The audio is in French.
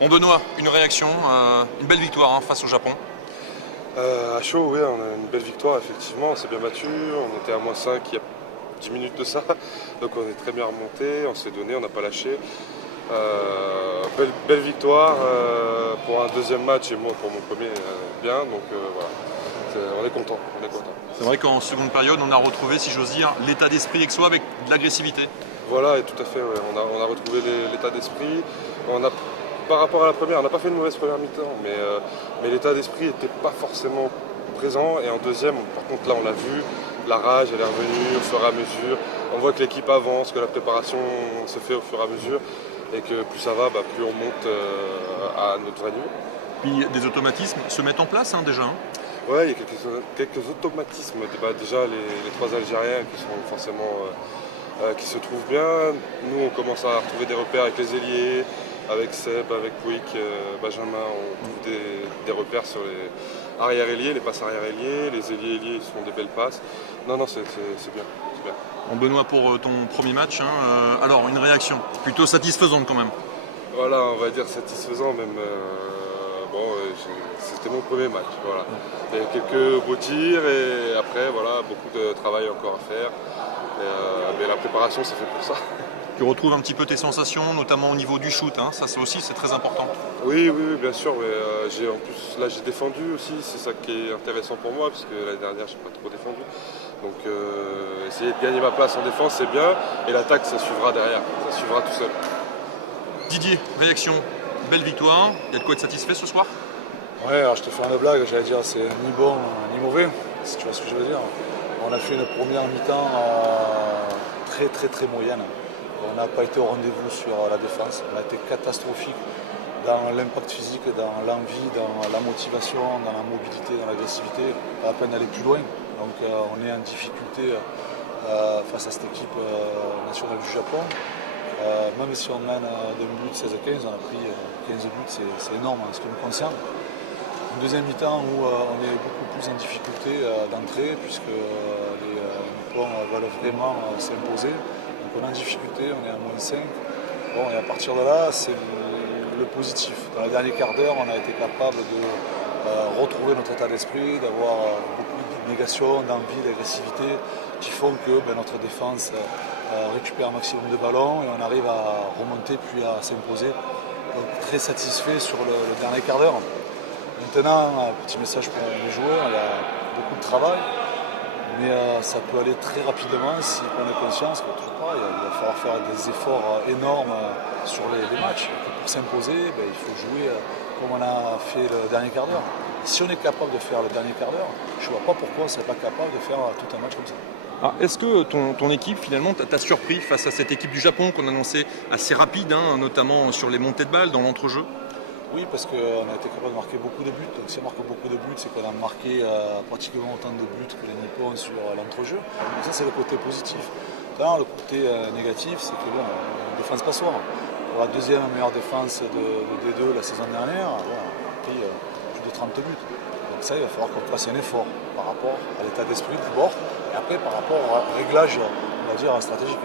Bon Benoît, une réaction, une belle victoire face au Japon. À chaud, oui, on a une belle victoire, effectivement, on s'est bien battu, on était à -5 il y a 10 minutes de ça, donc on est très bien remonté, on s'est donné, on n'a pas lâché. Belle victoire pour un deuxième match et moi pour mon premier bien, donc voilà, on est content, on est content. C'est vrai qu'en seconde période, on a retrouvé, si j'ose dire, l'état d'esprit avec soi, avec de l'agressivité. Voilà, et tout à fait, ouais. On a retrouvé l'état d'esprit. Par rapport à la première, on n'a pas fait une mauvaise première mi-temps, mais l'état d'esprit n'était pas forcément présent. Et en deuxième, par contre, là, on l'a vu, la rage, elle est revenue au fur et à mesure. On voit que l'équipe avance, que la préparation se fait au fur et à mesure, et que plus ça va, plus on monte à notre vrai niveau. Puis des automatismes se mettent en place déjà. Ouais, il y a quelques automatismes. Déjà, les trois Algériens qui sont forcément qui se trouvent bien. Nous, on commence à retrouver des repères avec les ailiers, avec Seb, avec Pouic, Benjamin. On trouve des repères sur les arrière-ailiers, les passes arrière-ailiers. Les ailiers, ils font des belles passes. Non, c'est bien. Bon Benoît, pour ton premier match, alors une réaction plutôt satisfaisante quand même. Voilà, on va dire satisfaisant même. C'était mon premier match. Voilà. Il y a quelques beaux tirs et après, voilà, beaucoup de travail encore à faire. Mais la préparation, c'est fait pour ça. Tu retrouves un petit peu tes sensations, notamment au niveau du shoot, ça aussi c'est très important. Oui, bien sûr. Mais, en plus, là, j'ai défendu aussi. C'est ça qui est intéressant pour moi, parce que l'année dernière, je n'ai pas trop défendu. Donc, essayer de gagner ma place en défense, c'est bien. Et l'attaque, ça suivra derrière. Ça suivra tout seul. Didier, réaction, belle victoire. Il y a de quoi être satisfait ce soir? Ouais, alors je te fais une blague, j'allais dire c'est ni bon ni mauvais, si tu vois ce que je veux dire. On a fait une première mi-temps très moyenne. On n'a pas été au rendez-vous sur la défense. On a été catastrophique dans l'impact physique, dans l'envie, dans la motivation, dans la mobilité, dans l'agressivité. Pas à peine d'aller plus loin. Donc on est en difficulté face à cette équipe nationale du Japon. Même si on mène d'un but 16-15, on a pris 15 buts, c'est énorme en ce qui nous concerne. Une deuxième mi-temps où on est beaucoup plus en difficulté d'entrée puisque les Nippons veulent vraiment s'imposer. Donc on est en difficulté, on est à -5. Bon, et à partir de là, c'est le positif. Dans le dernier quart d'heure, on a été capable de retrouver notre état d'esprit, d'avoir beaucoup d'abnégation, d'envie, d'agressivité qui font que notre défense récupère un maximum de ballons et on arrive à remonter puis à s'imposer. Donc très satisfait sur le dernier quart d'heure. Maintenant, un petit message pour les joueurs, il y a beaucoup de travail, mais ça peut aller très rapidement si on est conscient que toujours pareil, il va falloir faire des efforts énormes sur les matchs. Et pour s'imposer, il faut jouer comme on a fait le dernier quart d'heure. Si on est capable de faire le dernier quart d'heure, je ne vois pas pourquoi on ne serait pas capable de faire tout un match comme ça. Est-ce que ton équipe finalement t'a surpris face à cette équipe du Japon qu'on annonçait assez rapide, notamment sur les montées de balles, dans l'entrejeu? Oui, parce qu'on a été capable de marquer beaucoup de buts. Donc si on marque beaucoup de buts, c'est qu'on a marqué pratiquement autant de buts que les Nippons sur l'entrejeu. Donc ça, c'est le côté positif. Le côté négatif, c'est que on défense pas soir. Pour la deuxième meilleure défense de D2 la saison dernière, on a pris plus de 30 buts. Donc ça, il va falloir qu'on fasse un effort par rapport à l'état d'esprit d'abord, et après par rapport au réglage, on va dire, stratégique.